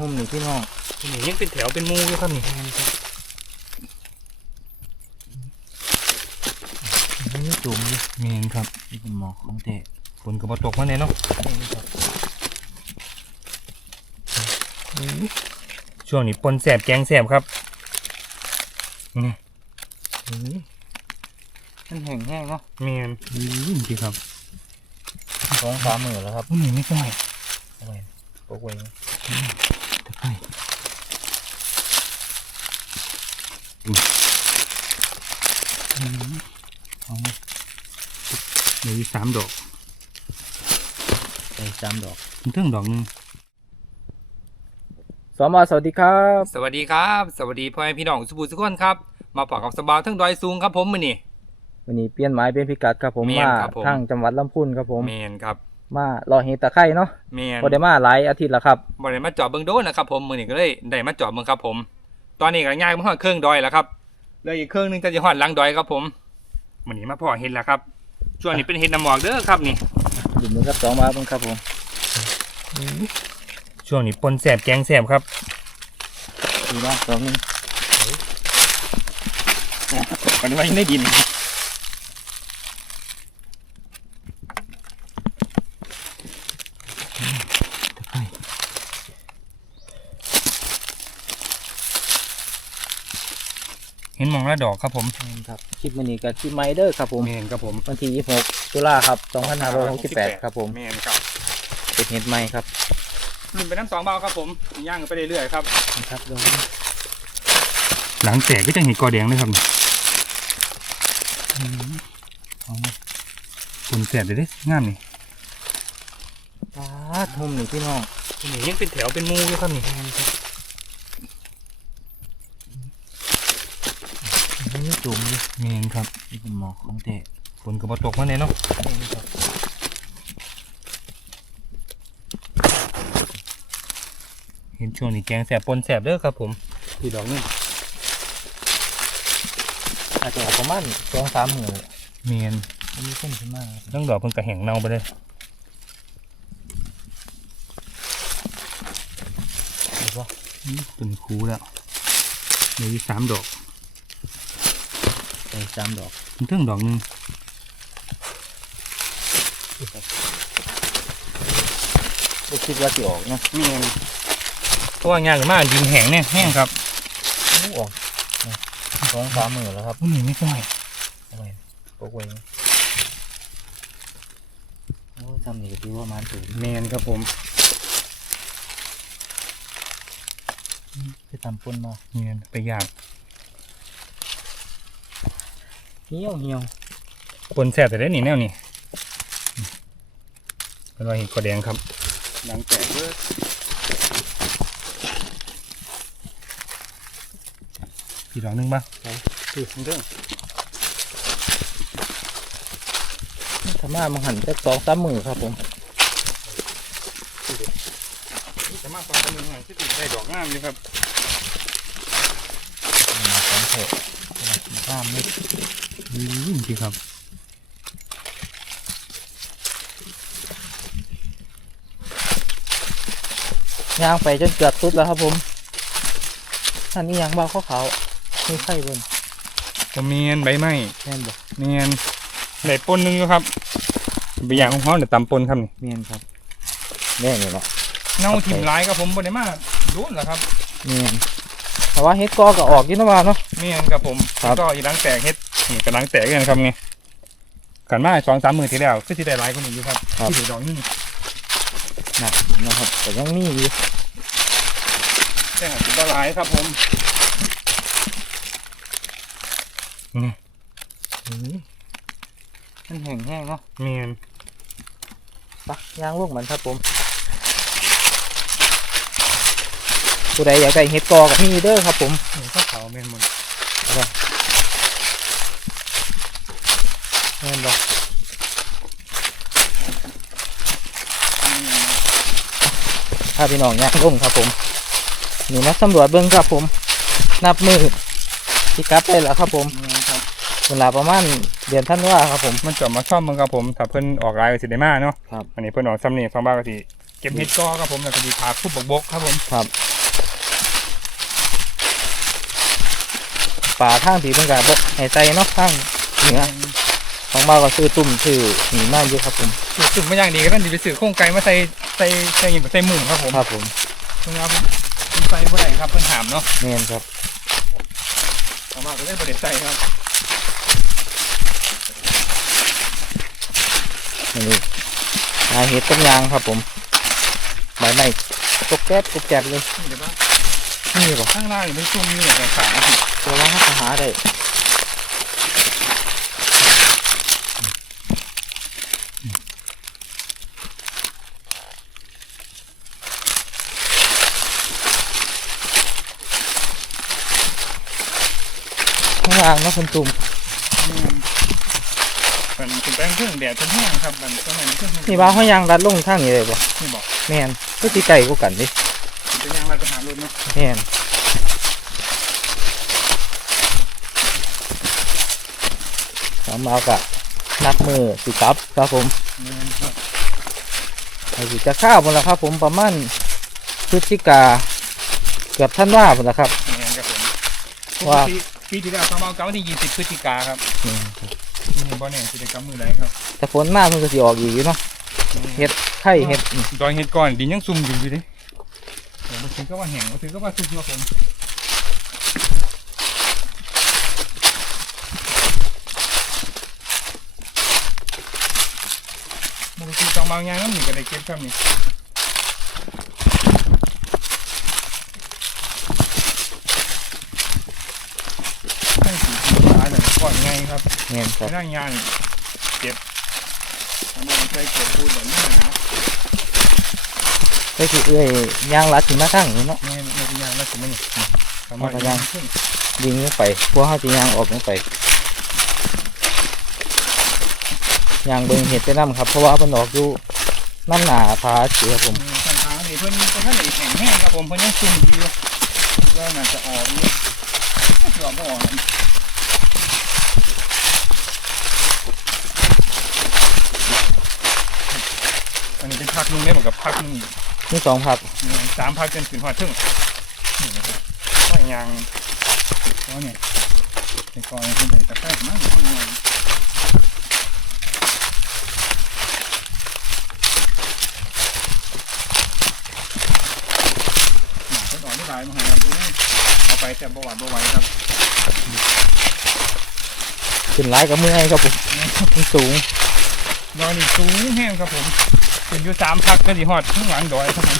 มุมนี่พี่น้องนี่ยังเป็นแถวเป็นหมูอยู่ครับนี่นี่จุ่มอยู่เมนครับนี่เป็นหมอกของเตะฝนก็บ่ตกมาแน่เนาะช่วงนี้ปนแสบแกงแสบครับนี่มันแห้งแห้งเนาะเมนอืมดีครับสองสามมือแล้วครับอุ้ยนี่ไม่ใช่เอาไว้ปกไว้ตะ ไคร้เอามาเหลืออยู่สามดอกใส่สามดอกเพิ่งดอกหนึงสมอสวัสดีครับ สวัสดีครับ สวัสดีพ่อแม่พี่น้องสุภูสุขคนครับ มาปากกับสบาวทั้งดอยสูงครับผมมื้อนี้วันนี้เปลี่ยนไม้เป็นพิกัดครับผมแม่นมาครับผมทางจังหวัดลำพูนครับผมเมนครับ มารอเฮดตะไคร่เนาะเมนพอได้มาหลายอาทิตย์แล้วครับบ่ได้มาจอดเบิ่งโดนนะครับผมมื้อนี้ก็เลยได้มาจอดเบิ่งครับผม ตอนนี้ก็ย่างมาฮอดเครื่องดอยแล้วครับเหลืออีกเครื่องหนึงจะสิฮอดหลังดอยครับผมมื้อนี้มาพ่อเห็ดแล้วครับช่วงนี้เป็นเห็ดน้ำหมอกเด้อครับนี่ดูมือกับสองมาเพิ่งครับผมช่วงนี้ปนแสบแกงแสบครับ ดีมากสองหนึงวันนี้ว่ายังได้ดิน เห็นหมอง ละดอกครับผมนี่ครับคลิปมันนี้กับคลิปไมเดอร์ครับผมเมนครับผมวันที่26ตุลาครับ2568ครับผมเมนครับเป็นเห็ดใหม่ครับรุ่นเป็นน้ำสองเบาครับผมย่างไปเรื่อยๆครับนะครับลองหลังแตกก็จะเห็นกอแดงเลยครับเอามาคนแสบเลยเด้งามนี่ปาดมุมนี่พี่น้องนี่ยังเป็นแถวเป็นหมูอยู่ครับนี่นี่จุ่มอยู่ เมนครับนี่เป็นหมอกของเตะฝนก็บ่ตกมาแน่เนาะนี่ครับเห็นช่วงนี้แกงแสบปนแสบเด้อครับผมพี่ดอกนี่อาจจะออกประมาณสองสามมือเมนมันมีเส้นขึ้นมาครับต้องดอกเพิ่งกระแหงเน่าไปเลยเห็นปะอืมเป็นคูแล้วเหลืออยู่สามดอกใส่สามดอกเพิ่งดอกหนึงไม่คิดว่าจะออกเนาะเมนเพราะว่างานมากดินแห้งเนี่ยแห้งครับอู้ออกนะสองสามมือแล้วครับอุ้ยไม่ใช่เอาไว้ปกไว้โอ้ยทำนี่ก็ถือว่ามันสูงเมนครับผมไปทำปนมาเมนไปยาก เหี่ยวเหี่ยวปนแสบแต่ได้หนีแนวนี่เป็นว่าเห็นกอแดงครับหลังแตกเด้อพี่ดอกหนึงปะคือเรื่องถ้ามามันหันจะสองสามมือครับผมจะมาฟังกันหนึ่งหน่อยที่ติดได้ดอกงามเลยครับมาสองเถอะข้ามไม่อืมดีครับย่างไปจนเกือบสุดแล้วครับผมท่านนี้ยังเบาข้าวขาวไม่ใช่เบิ่งจะเมียนใบไม้แม่นบอกเมียนไหลปนหนึงอยู่ครับไปอย่างของเขาเดี๋ยวตำปนครับนี่เมียนครับแน่เลยเนาะเน่าถิ่มร้ายครับผมบนได้มาโดนเหรอครับเมียนแต่ว่าเฮ็ดกอก็ออกอยี่เนาะว่าเนาะเมียนครับผมครับก็อีหลังแตกเฮ็ด นี่กำลังแตกกันครับนี่ขันมาสองสามมือที่แล้วคือที่ได้ร้ายคนอื่นอยู่ครับที่ถือดอกนี่หนักนะครับแต่ยังมีอยู่แต่หาที่ได้ร้ายครับผมนี่มันแห้งแห้งๆเนาะเมียนปะย่างลูกมันครับผมผู้ใดอยากได้เฮ็ดกอกับมีเด้อครับผมนี่ข้าวขาวเมียนหมด แม่นบอกถ้าพี่น้องย่างลงครับผม นี่นักสำรวจเบิ้งครับผม นับมือที่กลับได้แล้วครับผมเมียนครับเวลาประมาณเดือนท่านว่าครับผม มันจะมาชอบมึงครับผมถ้าเพิ่นออกลายก็สิได้มาเนาะครับอันนี้เพิ่นออกซ้ำนี่ฟังบ้านก็สิเก็บเห็ดกอครับผมแล้วก็ดีพาคุบบกบกครับผมครับป่าทางผีเพิ่นก็บ่ให้ใส่เนาะทางเหนือ ของมาก็ซื้อตุ่มซื้อหนีมาอยู่ครับผมสูตรสุดมาอย่างดีก็ต้องดีไปซื้อโครงไก่มาใส่ใส่ใส่หยิบใส่หมูครับผมครับผมเพิ่นครับเพิ่นใส่บ่ได้ครับเพิ่นถามเนาะแม่นครับเอามาก็ได้บ่ได้ใส่ครับนี่หาเห็ดต้มยางครับผมใบไม้ตกแก๊บตกแก๊บเลยนี่เดี๋ยวว่านี่บ่ข้างล่างนี่เป็นซุ่มนี่แหละแต่ขาสิตัวละห้าหาได้ ข้างล่างเนาะคุณตุ่มอืมมันเป็นแป้งเครื่องแดดเป็นแห้งครับมันต้องให้มันเครื่องนี่ว่าเขายางรัดลงทางนี้เลยบ่นี่บอกแม่นก็สิไก่กูกันดิเป็นยางลายทหารรุ่นเนาะแม่นสามเอากะนักมือสิครับครับผมนี่ครับไอ้สิจะข้าวหมดแล้วครับ ผมประมาณพฤศจิกาเกือบท่านว่าหมดแล้วครับนี่ครับผมว่า ปีปีที่แล้วเขามาเอาเก้าวันที่20พฤศจิกาครับอืมนี่บ่แน่กิจกรรมมือไรครับแต่ฝนมากมันก็สิออกอีกอยู่เนาะเฮ็ดไข่เฮ็ดอืมดอยเห็ดก่อนดินยังซุ่มอยู่อยู่ดิเดี๋ยวมาถึงก็ว่าแห้งมาถึงก็ว่าซุ่มครับผมมันคือต้องบางอย่างน้ำหนึ่งก็ได้เก็บครับนี่ตั้งสี่สิบาทเลยก่ อนไงครับแม่นคไปรับนั่งยางเก็บทำมันใส่เกลือปูนแบบนี้นะก็สิเอ้ยยางรัดถึงมาทั้งนี้เนาะนี่นี่เป็นยางแล้วสิมันนี่ทำเอามันไปยาย่างงขึ้นยิงลงไปพวกเฮาสิยางออกลงไปยางเบิ่งเห็ดไปนํครับ เพราะว่าเพิ่นออกอยู่น้ำหนาผาเสียครับผมอืมทางทางนี่เพิ่นก็ท่านอีกแห่งแห้งครับผมเพิ่นยังซุ่มดีอยู่คิดว่าน่าจะออกนี่ไม่ออกบ่ออก นะอันนี้เป็นพักหนึงได้เหมือนกับพักหนึงอีกมีสองผักนี่สามพักจนถึงหอดถึงนี่นะครับว่ายางแล้วเนี่ยไอ้กอนเป็นไหนตะไคร้มากว่ายางหนาก็ดอกไม่ได้มาให้ครับอุ้ยเอาไปแต่บหวานบไหวครับขึ้นหลายกับมือให้ครับผมมันสูง ดอยนี่สูงแห้งครับผมเป็นอยู่สามพักก็ดีหอดข้างหลังดอยครับผม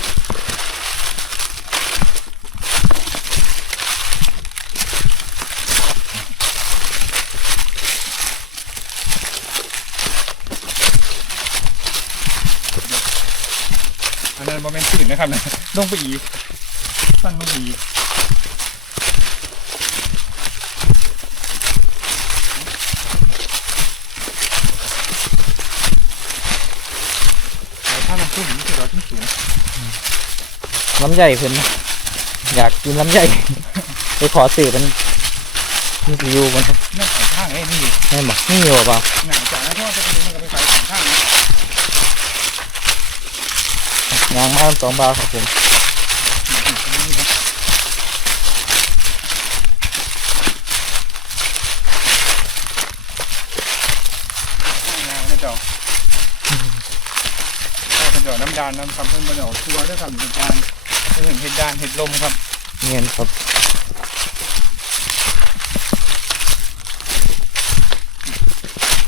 อันนั้นบอเป็นตื่นนะครับนะลงไปอีกสั้นลงไปอีก ถ้ามันขึ้นนี่คือเราที่สูง ลำไยเพิ่นอยากกินลำไยไปขอสื่อมันมันสิอยู่มันนั่นสองข้างไอ้นี่แม่นบ่นี่อยู่เปล่าหนังจากนั้นเพราะว่าจะเป็นมันก็ไปใส่สองข้างนะยางมาสองบาทครับผมงานไม่เจ้าถ้าเป็นเจ้าน้ำดานน้ำคำเพิ่มเป็นเจ้าชัวร์ด้วยครับเป็นการ เห็นเห็ดดานเห็ดลมครับเงินครับ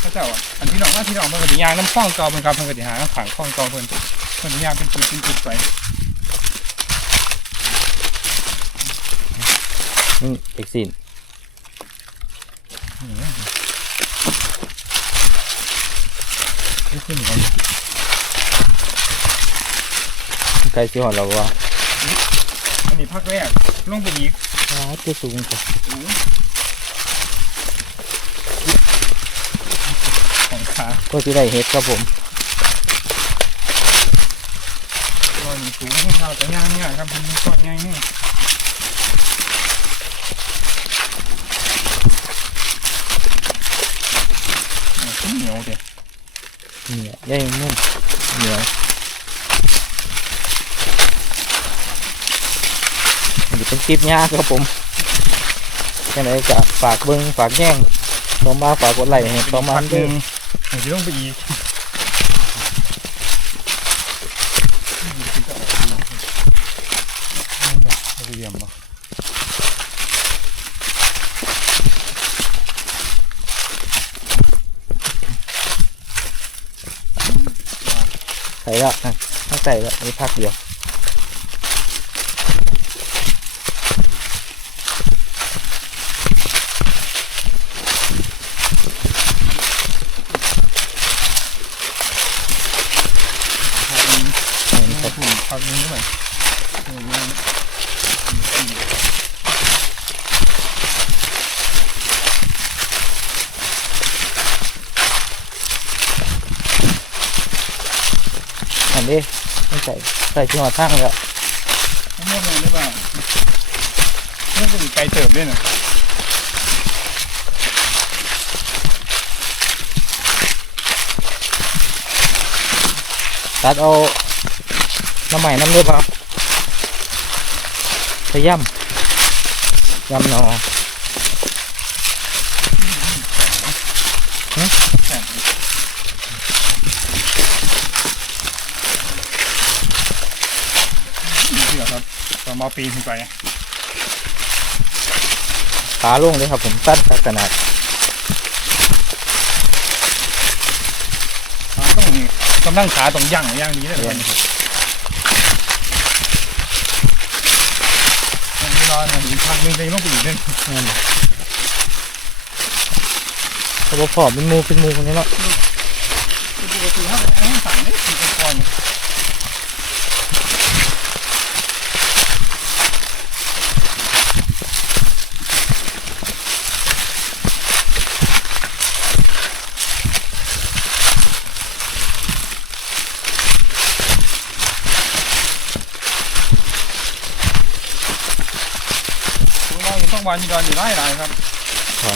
พระเจ้าอะอันที่น้องว่าที่น้องเพิ่นก็สิย่างน้ำข้องเก่าเพิ่นครับเพิ่นก็สิหาน้ำขังข้องเก่าเพิ่นเพิ่นสิย่างเป็นจุดเป็นจุดไปนี่เอกสินนี่ขึ้นอยู่กันไกลสิหอดเราว่า อันนี้ภาคแรกลงไปอีกว้าวตัวสูงครับสูงของขาก็สิได้เฮ็ดครับผมก้อนสูงของเราแต่ย่างเนี่ยครับมันก้อนย่างเนี่ยเหนียวเด็ดนี่ใหญ่นุ่มเหนียว จะเป็นคลิปยากครับผมยังไงก็ฝากเบิ้งฝากแย่งต่อมาฝากกดไลค์ให้ต่อมาพักหเด้นึ่องเดี๋ยวจะต้องไปอีกเรียมบ่ใส่ละนะตั้งใส่ละมีพักเดียว พักหนึ่งพักหนึ่งเท่าไหร่ อันนี้ไม่ ใส่ใส่ที่หัวทั้งแล้วไม่เมื่อไงได้บ้างเมื่อเป็นไกลเติบด้วยน่ะตัดเอาน้ำใหม่น้ำเลือดครับใส่ย่ำย่ำหนอ นี่คือครับ ตอนมาปีนขึ้นไปขาลงเลยครับผมตัดขนาดขาต้องนี่กำลังขาต้องย่างย่างนี้เลยเรียนย่างไม่รอนะอีกพักหนึงจะต้องไปอีกนึงนั่นน่ะเขาบอกพอเป็นหมูเป็นหมูคนนี้เนาะปกติถ้าเป็นอาหารสั่งเนี่ยคือก่อนเรา ต้องวันดอนอยู่ได้หลายครับขา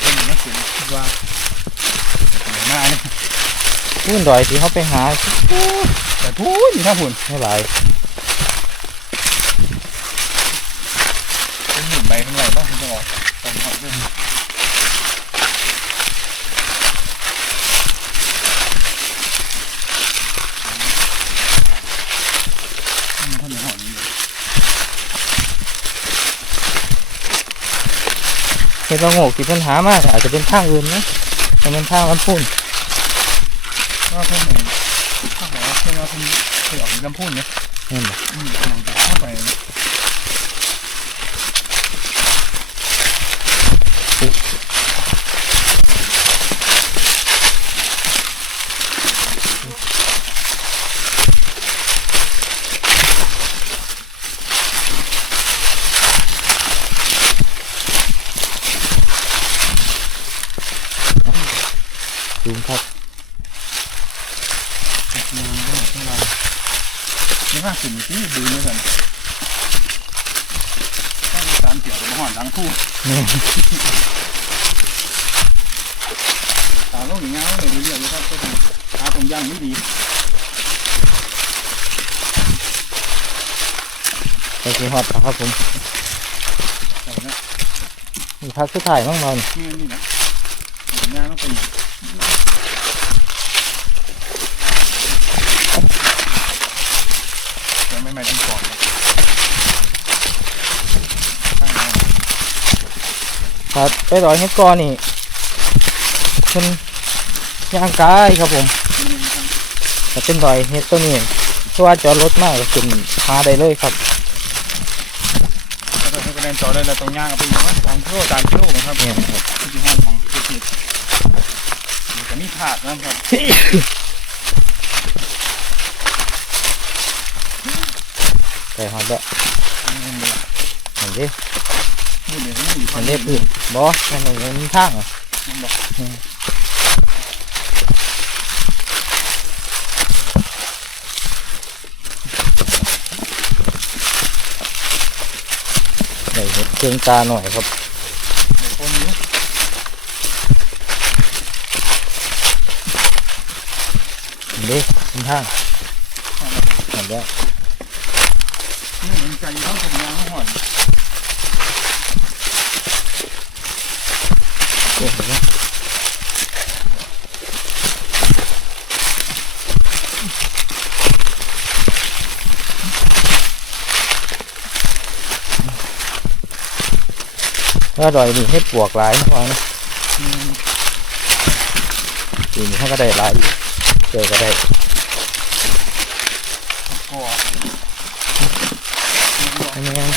เป็นอย่างนี้คิดว่าหน้าเนี่ยพุ่นดอยที่เขาไปหาแต่พูดอยู่ถ้าหุ่นไม่หลายเป็นหมุนใบข้างในบ้างจะออกตอนหอดด้วยมันท่านหอดอยู่ เห็ดละโงกที่เพิ่นหามากอาจจะเป็นทางอื่นนะแต่เป็นทางมันพุ่นก็เพิ่มหนึ่งถ้าบอกว่าเพิ่มว่าเพิ่มเคยออกลำพูนเนี่ยนี่นน่ะอืมลองไปเข้าไปดูครับ งานก็หมดทั้งวันนี่ว่าสิ่งที่ดูเนี่ยกันต้องมีสารเกี่ยวกับหอนหลังพูด นี่ ตาโลกอย่างเงี้ยเลยเรื่อยๆนะครับก็ต้องหาตรงย่างไม่ดีไปกินฮอตครับผมมีพักสุดท้ายบ้างบอลนี่นี่นะงาต้องไปแต่ไม่ไม่ต้องก่อนครับไปดอยเฮ็ดกอนี่เพิ่น ย่างกายครับผมนี่นะครับแต่เป็นดอยเฮ็ดตัวนี้เพราะว่าจอดรถมากก็ขึ้นหาได้เลยครับแล้วก็ให้คะแนนต่อได้แล้วตรงย่างเอาไปอยู่ว่าสองกิโลสามกิโลนะครับเนี่ยครับที่ห้องของเทคนิคมันจะมีถาดนะครับไปฮอตแล้วนี่มันอันนี้นี่เลยนี่อยู่อันนี้พื้นบ่อันนี้มันทางอะ ใส่เฮ็ดเครื่องตาหน่อยครับคนนี้อันนี้มันทางอันแล้วนี่มันใจต้องผมยางหอนโอ้โห แล้วดอยนี่เฮ็ดปวกหลายนะพ่อนะปีนี้เขาก็ได้หลายอยู่เจอก็ได้ก็อันนี้ยัง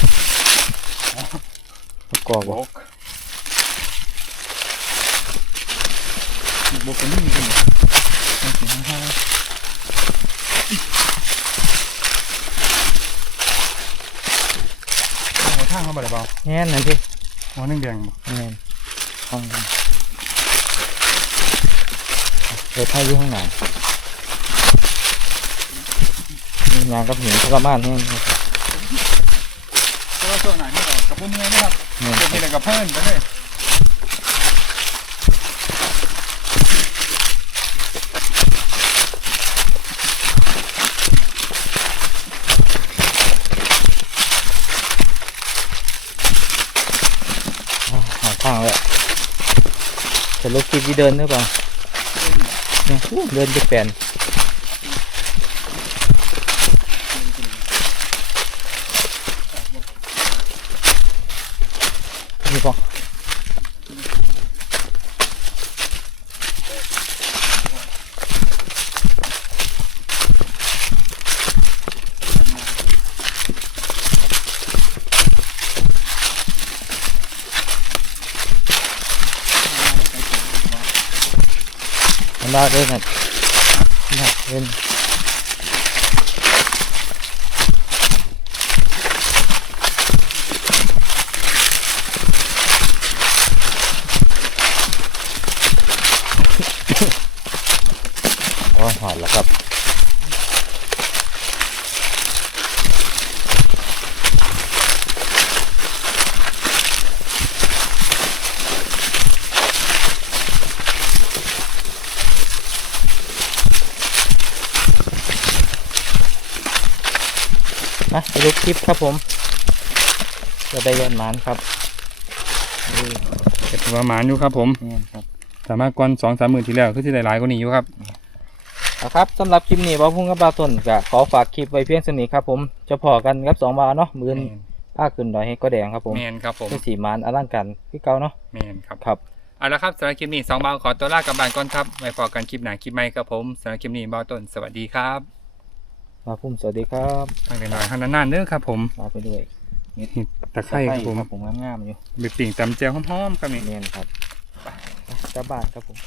ประกอบบบอกกบกกันนี่กันเสียงห้าหัวทางเขาบ่ได้เบาแง่นนั่นสิ หัวนึ่งแดงแง่นห้องนี้เปิดไพ่อยู่ข้างหลังนี่ยางกับหินประมาณนี้ก็ส่วนไหนนี่กับพวกเมื่อยนะครับนี่เดี๋ยวมีอะไรกับเพื่อนไปเลย หาทางแล้ว จะลบคลิปที่เดินหรือเปล่าเนี่ยเดินจะแปลนป่ะ มันได้เลยนะได้เล่นโอ้ยหอดแล้วครับ นะไปดู คลิปครับผม จะได้ยอนหมานครับนี่เก็บประมาณอยู่ครับผมนี่ครับสามารถก่อนสองสามหมื่นที่แล้วคือที่หลายๆกว่านี้อยู่ครับเอาครับสำหรับคลิปนี้ว่าพุ่งกับบาต้นก็ขอฝากคลิปไว้เพียงสนี้ครับผมจะพอกันครับสองบาทเนาะมือนผ้าขึ้นดอยให้ก็แดงครับผมแมนครับผมเป็นสีมานอลังการพี่เก่าเนาะแมนครับครับเอาละครับสำหรับคลิปนี้สองเบาขอตัวลากลับบ้านก่อนครับไว้พอกันคลิปหน้าคลิปใหม่ครับผมสำหรับคลิปนี้เบาต้นสวัสดีครับ มาพุ่มสวัสดีครับทางเดินหน่อยทางนานๆเด้อครับ ผมมาไปด้วยตะไคร้ครับผมครับผมงามๆอยู่เบ็ดปิ่งตำเจียวหอมๆครับนี่เนียนครับไปกลับบ้านครับผม